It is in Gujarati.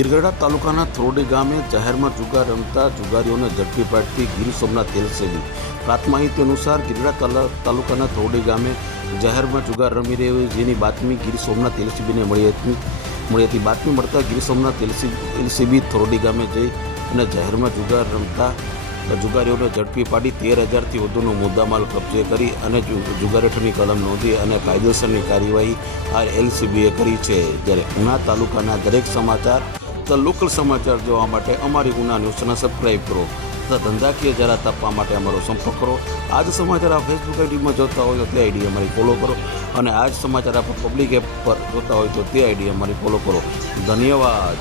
ગીરગઢડા તાલુકાના થ્રોડી ગામે જાહેરમાં જુગાર રમતા જુગારીઓને ઝડપી પાડતી ગીર સોમનાથ એલસીબી. પ્રાપ્ત માહિતી અનુસાર ગીરગઢડા તાલુકાના થ્રોડી ગામે જાહેરમાં જુગાર રમી રહ્યો જેની બાતમી ગીર સોમનાથ એલસીબીને મળી હતી. બાતમી મળતા ગીર સોમનાથ એલસીબી થ્રોડી ગામે જઈ અને જાહેરમાં જુગાર રમતા જુગારીઓને ઝડપી પાડી 13,000થી વધુનો મુદ્દામાલ કબજે કરી અને જુગાર હેઠળની કલમ નોંધી અને કાયદેસરની કાર્યવાહી આ એલસીબીએ કરી છે. જ્યારે ઉના તાલુકાના દરેક સમાચાર લોકલ સમાચાર જોવા માટે અમારી ઉના ન્યૂઝને સબસ્ક્રાઈબ કરો તથા ધંધાકીય જાહેરાત આપવા માટે અમારો સંપર્ક કરો. આ જ સમાચાર આપ ફેસબુક આઈડીમાં જોતા હોય તો તે આઈડી અમારી ફોલો કરો અને આ જ સમાચાર આપ પબ્લિક એપ પર જોતા હોય તો તે આઈડી અમારી ફોલો કરો. ધન્યવાદ.